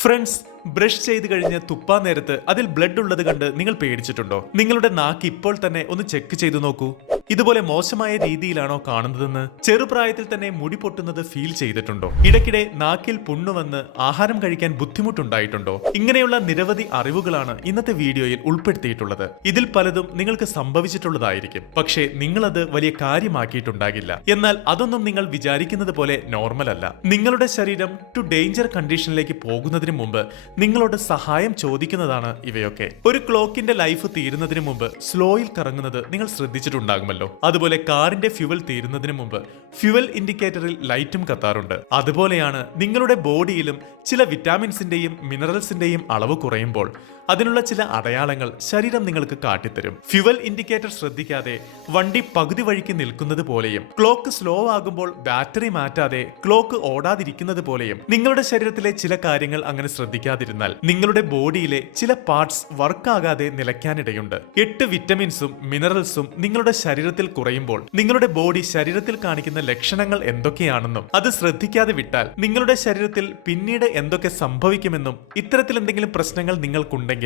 Friends, brush ചെയ്ത് കഴിഞ്ഞ് തുപ്പാൻ നേരത്ത് അതിൽ ബ്ലഡ് ഉള്ളത് കണ്ട് നിങ്ങൾ പേടിച്ചിട്ടുണ്ടോ? നിങ്ങളുടെ നാക്ക് ഇപ്പോൾ തന്നെ ഒന്ന് ചെക്ക് ചെയ്തു നോക്കൂ. ഇതുപോലെ മോശമായ രീതിയിലാണോ കാണുന്നതെന്ന് ചെറുപ്രായത്തിൽ തന്നെ മുടി പൊട്ടുന്നത് ഫീൽ ചെയ്തിട്ടുണ്ടോ? ഇടയ്ക്കിടെ നാക്കിൽ പുണ്ണുവന്ന് ആഹാരം കഴിക്കാൻ ബുദ്ധിമുട്ടുണ്ടായിട്ടുണ്ടോ? ഇങ്ങനെയുള്ള നിരവധി അറിവുകളാണ് ഇന്നത്തെ വീഡിയോയിൽ ഉൾപ്പെടുത്തിയിട്ടുള്ളത്. ഇതിൽ പലതും നിങ്ങൾക്ക് സംഭവിച്ചിട്ടുള്ളതായിരിക്കും, പക്ഷേ നിങ്ങളത് വലിയ കാര്യമാക്കിയിട്ടുണ്ടാകില്ല. എന്നാൽ അതൊന്നും നിങ്ങൾ വിചാരിക്കുന്നത് പോലെ നോർമൽ അല്ല. നിങ്ങളുടെ ശരീരം ടു ഡേഞ്ചർ കണ്ടീഷനിലേക്ക് പോകുന്നതിന് മുമ്പ് നിങ്ങളോട് സഹായം ചോദിക്കുന്നതാണ് ഇവയൊക്കെ. ഒരു ക്ലോക്കിന്റെ ലൈഫ് തീരുന്നതിന് മുമ്പ് സ്ലോയിൽ കറങ്ങുന്നത് നിങ്ങൾ ശ്രദ്ധിച്ചിട്ടുണ്ടാകുമല്ലോ. അതുപോലെ കാറിന്റെ ഫ്യുവൽ തീരുന്നതിന് മുമ്പ് ഫ്യുവൽ ഇൻഡിക്കേറ്ററിൽ ലൈറ്റും കത്താറുണ്ട്. അതുപോലെയാണ് നിങ്ങളുടെ ബോഡിയിലും ചില വിറ്റാമിൻസിന്റെയും മിനറൽസിന്റെയും അളവ് കുറയുമ്പോൾ അതിനുള്ള ചില അടയാളങ്ങൾ ശരീരം നിങ്ങൾക്ക് കാട്ടിത്തരും. ഫ്യുവൽ ഇൻഡിക്കേറ്റർ ശ്രദ്ധിക്കാതെ വണ്ടി പകുതി വഴിക്ക് നിൽക്കുന്നത് പോലെയും ക്ലോക്ക് സ്ലോ ആകുമ്പോൾ ബാറ്ററി മാറ്റാതെ ക്ലോക്ക് ഓടാതിരിക്കുന്നത് പോലെയും നിങ്ങളുടെ ശരീരത്തിലെ ചില കാര്യങ്ങൾ അങ്ങനെ ശ്രദ്ധിക്കാതിരുന്നാൽ നിങ്ങളുടെ ബോഡിയിലെ ചില പാർട്സ് വർക്കാകാതെ നിലയ്ക്കാനിടയുണ്ട്. 8 വിറ്റമിൻസും മിനറൽസും നിങ്ങളുടെ ശരീരത്തിൽ കുറയുമ്പോൾ നിങ്ങളുടെ ബോഡി ശരീരത്തിൽ കാണിക്കുന്ന ലക്ഷണങ്ങൾ എന്തൊക്കെയാണെന്നും അത് ശ്രദ്ധിക്കാതെ വിട്ടാൽ നിങ്ങളുടെ ശരീരത്തിൽ പിന്നീട് എന്തൊക്കെ സംഭവിക്കുമെന്നും ഇത്തരത്തിൽ എന്തെങ്കിലും പ്രശ്നങ്ങൾ നിങ്ങൾക്കുണ്ടെങ്കിൽ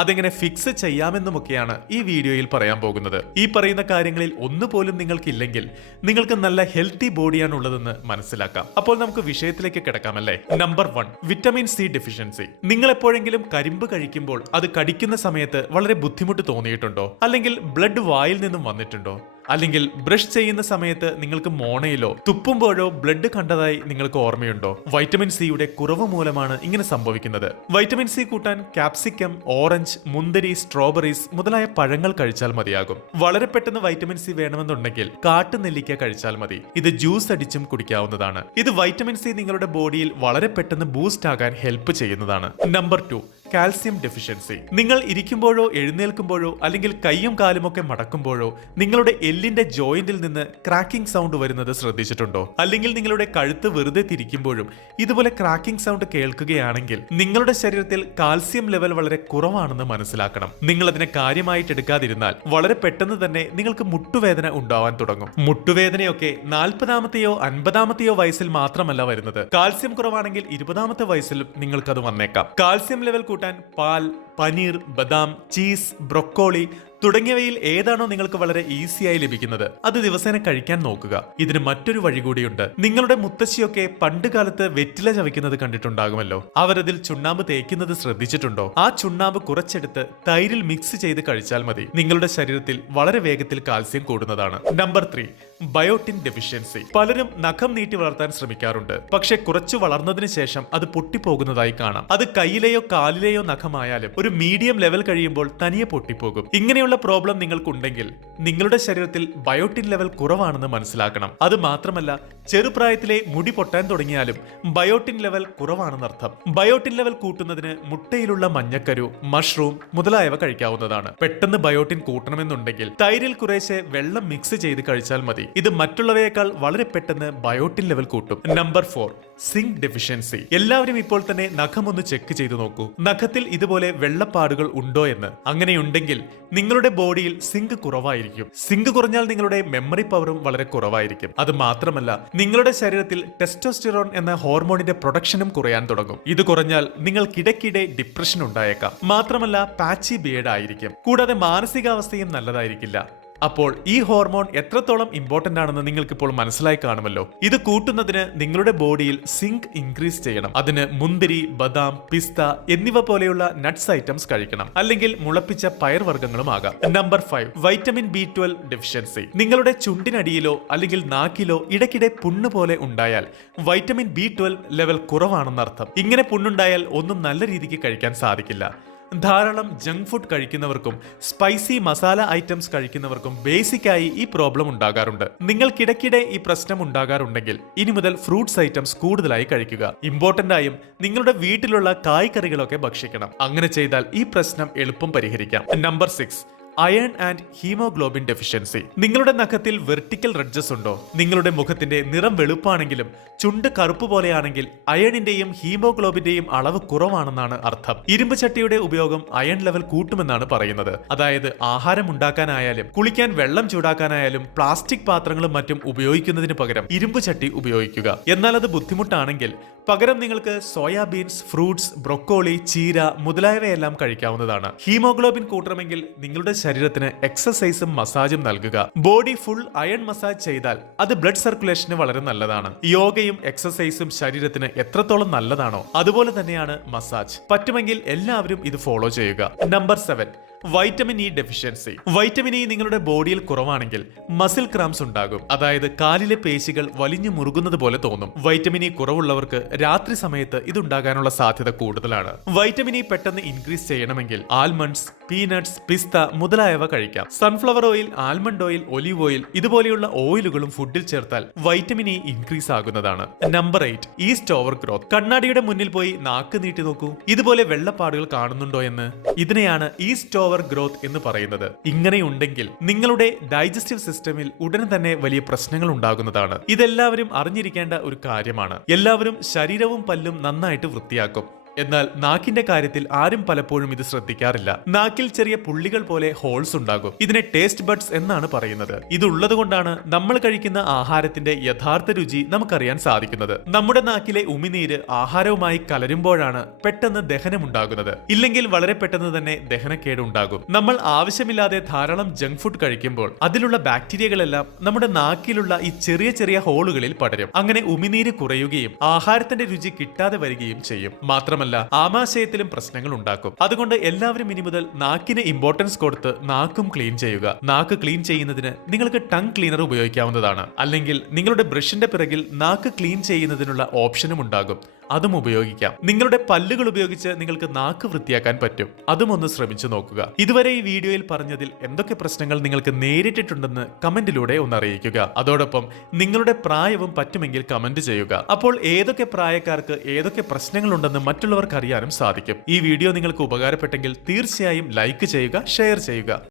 അതെങ്ങനെ ഫിക്സ് ചെയ്യാമെന്നുമൊക്കെയാണ് ഈ വീഡിയോയിൽ പറയാൻ പോകുന്നത്. ഈ പറയുന്ന കാര്യങ്ങളിൽ ഒന്നുപോലും നിങ്ങൾക്കില്ലെങ്കിൽ നിങ്ങൾക്ക് നല്ല ഹെൽത്തി ബോഡിയാണ് ഉള്ളതെന്ന് മനസ്സിലാക്കാം. അപ്പോൾ നമുക്ക് വിഷയത്തിലേക്ക് കിടക്കാമല്ലേ. Number 1, vitamin C deficiency. നിങ്ങൾ എപ്പോഴെങ്കിലും കരിമ്പ് കഴിക്കുമ്പോൾ അത് കടിക്കുന്ന സമയത്ത് വളരെ ബുദ്ധിമുട്ട് തോന്നിയിട്ടുണ്ടോ? അല്ലെങ്കിൽ ബ്ലഡ് വായിൽ നിന്നും വന്നിട്ടുണ്ടോ? അല്ലെങ്കിൽ ബ്രഷ് ചെയ്യുന്ന സമയത്ത് നിങ്ങൾക്ക് മോണയിലോ തുപ്പുമ്പോഴോ ബ്ലഡ് കണ്ടതായി നിങ്ങൾക്ക് ഓർമ്മയുണ്ടോ? വൈറ്റമിൻ സിയുടെ കുറവ് മൂലമാണ് ഇങ്ങനെ സംഭവിക്കുന്നത്. വൈറ്റമിൻ സി കൂട്ടാൻ ക്യാപ്സിക്കം, ഓറഞ്ച്, മുന്തിരി, സ്ട്രോബെറീസ് മുതലായ പഴങ്ങൾ കഴിച്ചാൽ മതിയാകും. വളരെ പെട്ടെന്ന് വൈറ്റമിൻ സി വേണമെന്നുണ്ടെങ്കിൽ കാട്ടുനെല്ലിക്ക കഴിച്ചാൽ മതി. ഇത് ജ്യൂസ് അടിച്ചും കുടിക്കാവുന്നതാണ്. ഇത് വൈറ്റമിൻ സി നിങ്ങളുടെ ബോഡിയിൽ വളരെ പെട്ടെന്ന് ബൂസ്റ്റ് ആകാൻ ഹെൽപ്പ് ചെയ്യുന്നതാണ്. Number 2, calcium deficiency. നിങ്ങൾ ഇരിക്കുമ്പോഴോ എഴുന്നേൽക്കുമ്പോഴോ അല്ലെങ്കിൽ കൈയും കാലുമൊക്കെ മടക്കുമ്പോഴോ നിങ്ങളുടെ എല്ലിന്റെ ജോയിന്റിൽ നിന്ന് ക്രാക്കിംഗ് സൗണ്ട് വരുന്നത് ശ്രദ്ധിച്ചിട്ടുണ്ടോ? അല്ലെങ്കിൽ നിങ്ങളുടെ കഴുത്ത് വെറുതെ തിരിക്കുമ്പോഴും ഇതുപോലെ ക്രാക്കിംഗ് സൗണ്ട് കേൾക്കുകയാണെങ്കിൽ നിങ്ങളുടെ ശരീരത്തിൽ കാൽസ്യം ലെവൽ വളരെ കുറവാണെന്ന് മനസ്സിലാക്കണം. നിങ്ങൾ അതിനെ കാര്യമായിട്ട് എടുക്കാതിരുന്നാൽ വളരെ പെട്ടെന്ന് തന്നെ നിങ്ങൾക്ക് മുട്ടുവേദന ഉണ്ടാവാൻ തുടങ്ങും. മുട്ടുവേദനയൊക്കെ 40-ാമത്തെയോ 50-ാമത്തെയോ വയസ്സിൽ മാത്രമല്ല വരുന്നത്. കാൽസ്യം കുറവാണെങ്കിൽ 20-ാമത്തെ വയസ്സിലും നിങ്ങൾക്കത് വന്നേക്കാം. കാൽസ്യം ലെവൽ കൂട്ടാൻ പാൽ, പനീർ, ബദാം, ചീസ്, ബ്രൊക്കോളി തുടങ്ങിയവയിൽ ഏതാണോ നിങ്ങൾക്ക് വളരെ ഈസിയായി ലഭിക്കുന്നത് അത് ദിവസേന കഴിക്കാൻ നോക്കുക. ഇതിന് മറ്റൊരു വഴി കൂടിയുണ്ട്. നിങ്ങളുടെ മുത്തശ്ശിയൊക്കെ പണ്ട് കാലത്ത് വെറ്റില ചവയ്ക്കുന്നത് കണ്ടിട്ടുണ്ടാകുമല്ലോ. അവരതിൽ ചുണ്ണാമ്പ് തേക്കുന്നത് ശ്രദ്ധിച്ചിട്ടുണ്ടോ? ആ ചുണ്ണാമ്പ് കുറച്ചെടുത്ത് തൈരിൽ മിക്സ് ചെയ്ത് കഴിച്ചാൽ മതി. നിങ്ങളുടെ ശരീരത്തിൽ വളരെ വേഗത്തിൽ കാൽസ്യം കൂടുന്നതാണ്. Number 3, biotin deficiency. പലരും നഖം നീട്ടി വളർത്താൻ ശ്രമിക്കാറുണ്ട്. പക്ഷെ കുറച്ചു വളർന്നതിന് ശേഷം അത് പൊട്ടിപ്പോകുന്നതായി കാണാം. അത് കയ്യിലെയോ കാലിലെയോ നഖമായാലും ഒരു മീഡിയം ലെവൽ കഴിയുമ്പോൾ തനിയെ പൊട്ടിപ്പോകും. ഇങ്ങനെയുള്ള പ്രോബ്ലം നിങ്ങൾക്കുണ്ടെങ്കിൽ നിങ്ങളുടെ ശരീരത്തിൽ ബയോട്ടിൻ ലെവൽ കുറവാണെന്ന് മനസ്സിലാക്കണം. അത് മാത്രമല്ല, ചെറുപ്രായത്തിലെ മുടി പൊട്ടാൻ തുടങ്ങിയാലും ബയോട്ടിൻ ലെവൽ കുറവാണെന്നർത്ഥം. ബയോട്ടിൻ ലെവൽ കൂട്ടുന്നതിന് മുട്ടയിലുള്ള മഞ്ഞക്കരു, മഷ്റൂം മുതലായവ കഴിക്കാവുന്നതാണ്. പെട്ടെന്ന് ബയോട്ടിൻ കൂട്ടണമെന്നുണ്ടെങ്കിൽ തൈരിൽ കുറേശ്ശെ വെള്ളം മിക്സ് ചെയ്ത് കഴിച്ചാൽ മതി. ഇത് മറ്റുള്ളവയേക്കാൾ വളരെ പെട്ടെന്ന് ബയോട്ടിൻ ലെവൽ കൂട്ടും. Number 4, zinc deficiency. എല്ലാവരും ഇപ്പോൾ തന്നെ നഖം ഒന്ന് ചെക്ക് ചെയ്തു നോക്കൂ. നഖത്തിൽ ഇതുപോലെ വെള്ളപ്പാടുകൾ ഉണ്ടോ എന്ന്. അങ്ങനെയുണ്ടെങ്കിൽ നിങ്ങളുടെ ബോഡിയിൽ സിങ്ക് കുറവായിരിക്കും. സിങ്ക് കുറഞ്ഞാൽ നിങ്ങളുടെ മെമ്മറി പവറും വളരെ കുറവായിരിക്കും. അത് മാത്രമല്ല, നിങ്ങളുടെ ശരീരത്തിൽ ടെസ്റ്റോസ്റ്റിറോൺ എന്ന ഹോർമോണിന്റെ പ്രൊഡക്ഷനും കുറയാൻ തുടങ്ങും. ഇത് കുറഞ്ഞാൽ നിങ്ങൾക്കിടയ്ക്കിടെ ഡിപ്രഷൻ ഉണ്ടായേക്കാം. മാത്രമല്ല, പാച്ചി ബിയേഡ് ആയിരിക്കും. കൂടാതെ മാനസികാവസ്ഥയും നല്ലതായിരിക്കില്ല. അപ്പോൾ ഈ ഹോർമോൺ എത്രത്തോളം ഇമ്പോർട്ടന്റ് ആണെന്ന് നിങ്ങൾക്കിപ്പോൾ മനസ്സിലായി കാണുമല്ലോ. ഇത് കൂട്ടുന്നതിന് നിങ്ങളുടെ ബോഡിയിൽ സിങ്ക് ഇൻക്രീസ് ചെയ്യണം. അതിന് മുന്തിരി, ബദാം, പിസ്ത എന്നിവ പോലെയുള്ള നട്ട്സ് ഐറ്റംസ് കഴിക്കണം. അല്ലെങ്കിൽ മുളപ്പിച്ച പയർവർഗ്ഗങ്ങളും ആകാം. Number 5, vitamin B12 deficiency. നിങ്ങളുടെ ചുണ്ടിനടിയിലോ അല്ലെങ്കിൽ നാക്കിലോ ഇടയ്ക്കിടെ പുണ്ണ് പോലെ ഉണ്ടായാൽ വൈറ്റമിൻ B12 ലെവൽ കുറവാണെന്നർത്ഥം. ഇങ്ങനെ പുണ്ണുണ്ടായാൽ ഒന്നും നല്ല രീതിക്ക് കഴിക്കാൻ സാധിക്കില്ല. ധാരാളം ജങ്ക് ഫുഡ് കഴിക്കുന്നവർക്കും സ്പൈസി മസാല ഐറ്റംസ് കഴിക്കുന്നവർക്കും ബേസിക്കായി ഈ പ്രോബ്ലം ഉണ്ടാകാറുണ്ട്. നിങ്ങൾക്കിടയ്ക്കിടെ ഈ പ്രശ്നം ഉണ്ടാകാറുണ്ടെങ്കിൽ ഇനി മുതൽ ഫ്രൂട്ട്സ് ഐറ്റംസ് കൂടുതലായി കഴിക്കുക. ഇമ്പോർട്ടന്റ് ആയും നിങ്ങളുടെ വീട്ടിലുള്ള കായ്കറികളൊക്കെ ഭക്ഷിക്കണം. അങ്ങനെ ചെയ്താൽ ഈ പ്രശ്നം എളുപ്പം പരിഹരിക്കാം. Number 6, iron and haemoglobin deficiency. നിങ്ങളുടെ നഖത്തിൽ വെർട്ടിക്കൽ റെഡ്ജസ് ഉണ്ടോ? നിങ്ങളുടെ മുഖത്തിന്റെ നിറം വെളുപ്പാണെങ്കിലും ചുണ്ട് കറുപ്പ് പോലെയാണെങ്കിൽ അയണിന്റെയും ഹീമോഗ്ലോബിന്റെയും അളവ് കുറവാണെന്നാണ് അർത്ഥം. ഇരുമ്പ് ചട്ടിയുടെ ഉപയോഗം അയൺ ലെവൽ കൂട്ടുമെന്നാണ് പറയുന്നത്. അതായത് ആഹാരം ഉണ്ടാക്കാനായാലും കുളിക്കാൻ വെള്ളം ചൂടാക്കാനായാലും പ്ലാസ്റ്റിക് പാത്രങ്ങളും മറ്റും ഉപയോഗിക്കുന്നതിന് പകരം ഇരുമ്പ് ചട്ടി ഉപയോഗിക്കുക. എന്നാൽ അത് ബുദ്ധിമുട്ടാണെങ്കിൽ പകരം നിങ്ങൾക്ക് സോയാബീൻസ്, ഫ്രൂട്ട്സ്, ബ്രൊക്കോളി, ചീര മുതലായവയെല്ലാം കഴിക്കാവുന്നതാണ്. ഹീമോഗ്ലോബിൻ കൂട്ടണമെങ്കിൽ നിങ്ങളുടെ ശരീരത്തിന് എക്സസൈസും മസാജും നൽകുക. ബോഡി ഫുൾ അയൺ മസാജ് ചെയ്താൽ അത് ബ്ലഡ് സർക്കുലേഷന് വളരെ നല്ലതാണ്. യോഗയും എക്സസൈസും ശരീരത്തിന് എത്രത്തോളം നല്ലതാണോ അതുപോലെ തന്നെയാണ് മസാജ്. പറ്റുമെങ്കിൽ എല്ലാവരും ഇത് ഫോളോ ചെയ്യുക. Number 7, vitamin E deficiency. Vitamin E നിങ്ങളുടെ ബോഡിയിൽ കുറവാണെങ്കിൽ മസിൽ ക്രാംസ് ഉണ്ടാകും. അതായത് കാലിലെ പേശികൾ വലിഞ്ഞു മുറുകുന്നത് പോലെ തോന്നും. വൈറ്റമിൻ ഇ കുറവുള്ളവർക്ക് രാത്രി സമയത്ത് ഇതുണ്ടാകാനുള്ള സാധ്യത കൂടുതലാണ്. വൈറ്റമിൻ ഇ പെട്ടെന്ന് ഇൻക്രീസ് ചെയ്യണമെങ്കിൽ ആൽമണ്ട്സ്, പീനട്സ്, പിസ്ത മുതലായവ കഴിക്കാം. Sunflower oil, almond oil, olive oil ഇതുപോലെയുള്ള ഓയിലുകളും ഫുഡിൽ ചേർത്താൽ വൈറ്റമിൻ ഇ ഇൻക്രീസ് ആകുന്നതാണ്. Number 8, yeast overgrowth. കണ്ണാടിയുടെ മുന്നിൽ പോയി നാക്ക് നീട്ടി നോക്കൂ. ഇതുപോലെ വെള്ളപ്പാടുകൾ കാണുന്നുണ്ടോ എന്ന്. ഇതിനെയാണ് ഈസ്റ്റ് ഓവർ ഗ്രോത്ത് എന്ന് പറയുന്നത്. ഇങ്ങനെയുണ്ടെങ്കിൽ നിങ്ങളുടെ ഡൈജസ്റ്റീവ് സിസ്റ്റമിൽ ഉടൻ തന്നെ വലിയ പ്രശ്നങ്ങൾ ഉണ്ടാകുന്നതാണ്. ഇതെല്ലാവരും അറിഞ്ഞിരിക്കേണ്ട ഒരു കാര്യമാണ്. എല്ലാവരും ശരീരവും പല്ലും നന്നായിട്ട് വൃത്തിയാക്കും. എന്നാൽ നാക്കിന്റെ കാര്യത്തിൽ ആരും പലപ്പോഴും ഇത് ശ്രദ്ധിക്കാറില്ല. നാക്കിൽ ചെറിയ പുള്ളികൾ പോലെ ഹോൾസ് ഉണ്ടാകും. ഇതിനെ ടേസ്റ്റ് ബഡ്സ് എന്നാണ് പറയുന്നത്. ഇതുള്ളത് കൊണ്ടാണ് നമ്മൾ കഴിക്കുന്ന ആഹാരത്തിന്റെ യഥാർത്ഥ രുചി നമുക്കറിയാൻ സാധിക്കുന്നത്. നമ്മുടെ നാക്കിലെ ഉമിനീര് ആഹാരവുമായി കലരുമ്പോഴാണ് പെട്ടെന്ന് ദഹനമുണ്ടാകുന്നത്. ഇല്ലെങ്കിൽ വളരെ പെട്ടെന്ന് തന്നെ ദഹനക്കേട് ഉണ്ടാകും. നമ്മൾ ആവശ്യമില്ലാതെ ധാരാളം ജങ്ക് ഫുഡ് കഴിക്കുമ്പോൾ അതിലുള്ള ബാക്ടീരിയകളെല്ലാം നമ്മുടെ നാക്കിലുള്ള ഈ ചെറിയ ചെറിയ ഹോളുകളിൽ പടരും. അങ്ങനെ ഉമിനീര് കുറയുകയും ആഹാരത്തിന്റെ രുചി കിട്ടാതെ വരികയും ചെയ്യും. മാത്രമല്ല ആമാശയത്തിലും പ്രശ്നങ്ങൾ ഉണ്ടാക്കും. അതുകൊണ്ട് എല്ലാവരും ഇനി മുതൽ നാക്കിന് ഇമ്പോർട്ടൻസ് കൊടുത്ത് നാക്കും ക്ലീൻ ചെയ്യുക. നാക്ക് ക്ലീൻ ചെയ്യുന്നതിന് നിങ്ങൾക്ക് ടങ് ക്ലീനർ ഉപയോഗിക്കാവുന്നതാണ്. അല്ലെങ്കിൽ നിങ്ങളുടെ ബ്രഷിന്റെ പിറകിൽ നാക്ക് ക്ലീൻ ചെയ്യുന്നതിനുള്ള ഓപ്ഷനും ഉണ്ടാകും. അതും ഉപയോഗിക്കാം. നിങ്ങളുടെ പല്ലുകൾ ഉപയോഗിച്ച് നിങ്ങൾക്ക് നാക്ക് വൃത്തിയാക്കാൻ പറ്റും. അതും ഒന്ന് ശ്രമിച്ചു നോക്കുക. ഇതുവരെ ഈ വീഡിയോയിൽ പറഞ്ഞതിൽ എന്തൊക്കെ പ്രശ്നങ്ങൾ നിങ്ങൾക്ക് നേരിട്ടിട്ടുണ്ടെന്ന് കമന്റിലൂടെ ഒന്ന് അറിയിക്കുക. അതോടൊപ്പം നിങ്ങളുടെ പ്രായവും പറ്റുമെങ്കിൽ കമന്റ് ചെയ്യുക. അപ്പോൾ ഏതൊക്കെ പ്രായക്കാർക്ക് ഏതൊക്കെ പ്രശ്നങ്ങളുണ്ടെന്ന് മറ്റുള്ളവർക്ക് അറിയാനും സാധിക്കും. ഈ വീഡിയോ നിങ്ങൾക്ക് ഉപകാരപ്പെട്ടെങ്കിൽ തീർച്ചയായും ലൈക്ക് ചെയ്യുക, ഷെയർ ചെയ്യുക.